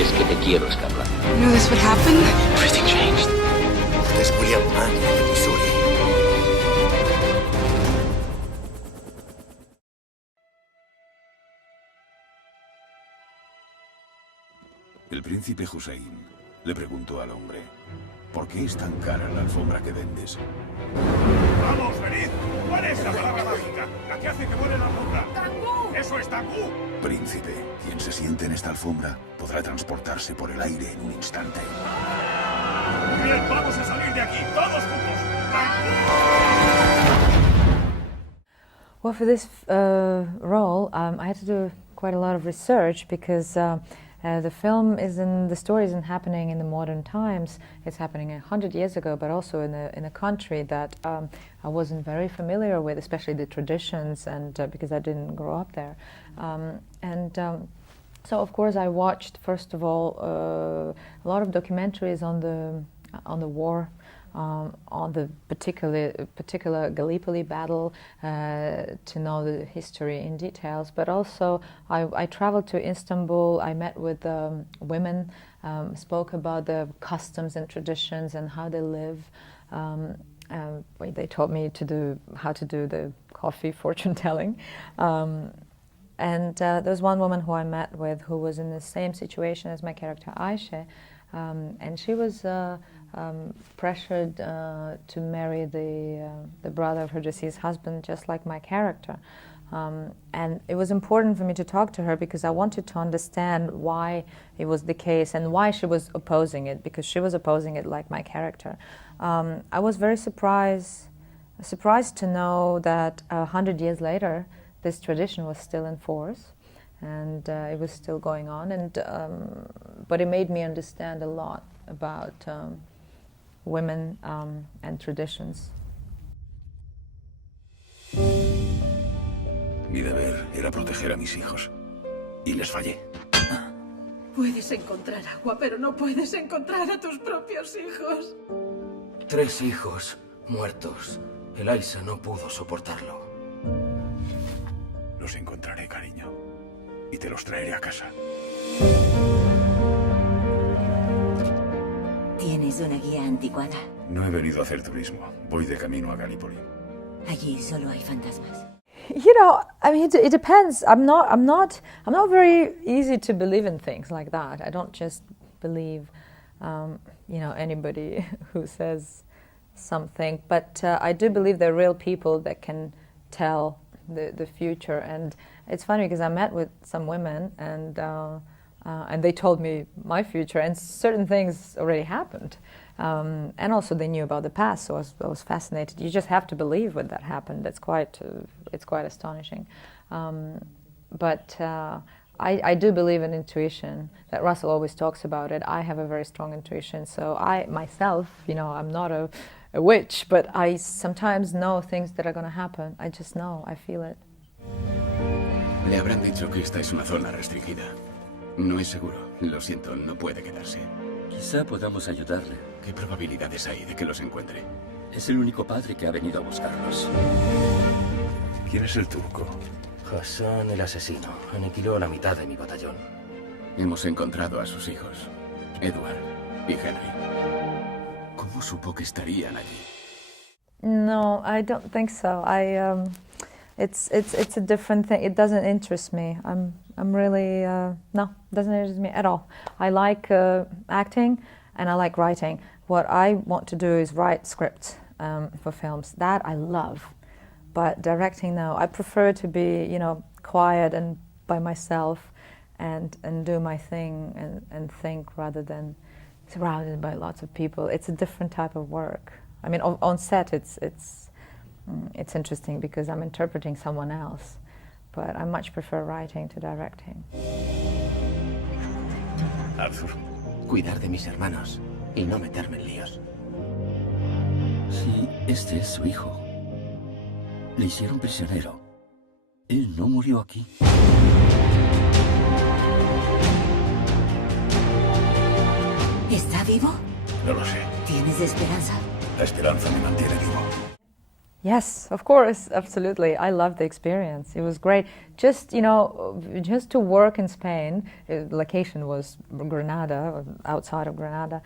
Y es que te quiero escapar. You knew this would happen? Everything changed. Es William Mann de Missouri. El príncipe Hussein le preguntó al hombre: ¿por qué es tan cara la alfombra que vendes? ¡Vamos, venid! ¿Cuál es la palabra mágica? La que hace que vuele la alfombra. ¡Tangú! ¡Eso es tangú! Príncipe, quien se siente en esta alfombra podrá transportarse por el aire en un instante. Muy bien, vamos a salir de aquí, todos juntos. ¡Tangú! Well, for this role, I had to do quite a lot of research because the story isn't happening in the modern times. It's happening 100 years ago, but also in a country that I wasn't very familiar with, especially the traditions, and because I didn't grow up there. So of course I watched, first of all, a lot of documentaries on the war, on the particular Gallipoli battle, to know the history in details. But also I traveled to Istanbul. I met with women, spoke about the customs and traditions and how they live. They taught me how to do the coffee fortune telling. And there was one woman who I met with who was in the same situation as my character Ayshe, and she was pressured to marry the brother of her deceased husband, just like my character. And it was important for me to talk to her because I wanted to understand why it was the case and why she was opposing it, because she was opposing it like my character. I was very surprised to know that 100 years later, this tradition was still in force, and it was still going on. And but it made me understand a lot about women and traditions. Mi deber era proteger a mis hijos, y les fallé. Puedes encontrar agua, pero no puedes encontrar a tus propios hijos. 3 hijos muertos. El Ayshe no pudo soportarlo. Los encontraré, cariño, y te los traeré a casa. ¿Tienes una guía anticuada? No he venido a hacer turismo. Voy de camino a Gallipoli. Allí solo hay fantasmas. You know, I mean, it depends. I'm not very easy to believe in things like that. I don't just believe, anybody who says something. But I do believe there are real people that can tell the future. And it's funny because I met with some women, and they told me my future, and certain things already happened. And also they knew about the past, so I was fascinated. You just have to believe when that happened. It's quite astonishing. But I do believe in intuition, that Russell always talks about it. I have a very strong intuition, so I myself, I'm not a witch, but I sometimes know things that are going to happen. I just know, I feel it. Le habrán dicho que esta es una zona restringida. No es seguro. Lo siento, no puede quedarse. Quizá podamos ayudarle. ¿Qué probabilidades hay de que los encuentre? Es el único padre que ha venido a buscarlos. ¿Quién es el turco? Hassan, el asesino, aniquiló la mitad de mi batallón. Hemos encontrado a sus hijos, Edward y Henry. ¿Cómo supo que estarían allí? No, I don't think so. It's a different thing. It doesn't interest me. I'm really no, doesn't interest me at all. I like acting and I like writing. What I want to do is write scripts for films. That I love, but directing, no. I prefer to be, quiet and by myself, and do my thing and think rather than surrounded by lots of people. It's a different type of work. I mean, on set, it's interesting because I'm interpreting someone else, but I much prefer writing to directing. Arthur. Cuidar de mis hermanos y no meterme en líos. Si este es su hijo, le hicieron prisionero. Él no murió aquí. ¿Está vivo? No lo sé. ¿Tienes esperanza? La esperanza me mantiene vivo. Yes, of course, absolutely. I loved the experience. It was great. Just, you know, just to work in Spain, location was Granada, outside of Granada.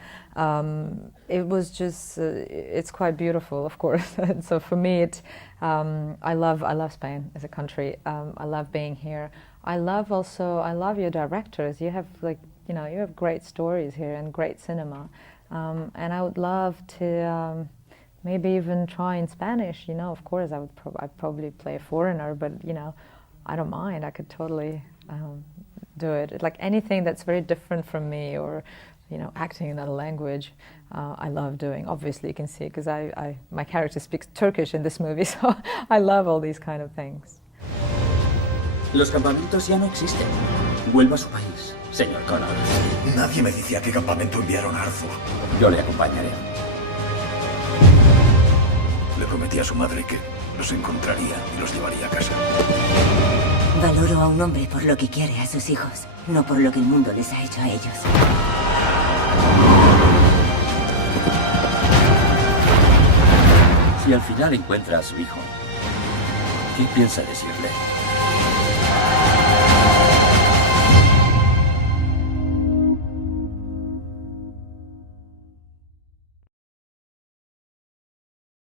It was just, it's quite beautiful, of course. And so for me, I love Spain as a country. I love being here. I love your directors. You have you have great stories here and great cinema. And I would love to maybe even try in Spanish. Of course, I'd probably play a foreigner, but I don't mind. I could totally do it. Like anything that's very different from me, or acting in another language, I love doing. Obviously, you can see because my character speaks Turkish in this movie, so I love all these kind of things. Los campamentos ya no existen. Vuelva a su país, señor Connor. Nadie me dice a qué campamento enviaron a Arthur. Yo le acompañaré. Le prometí a su madre que los encontraría y los llevaría a casa. Valoro a un hombre por lo que quiere a sus hijos, no por lo que el mundo les ha hecho a ellos. Si al final encuentra a su hijo, ¿qué piensa decirle?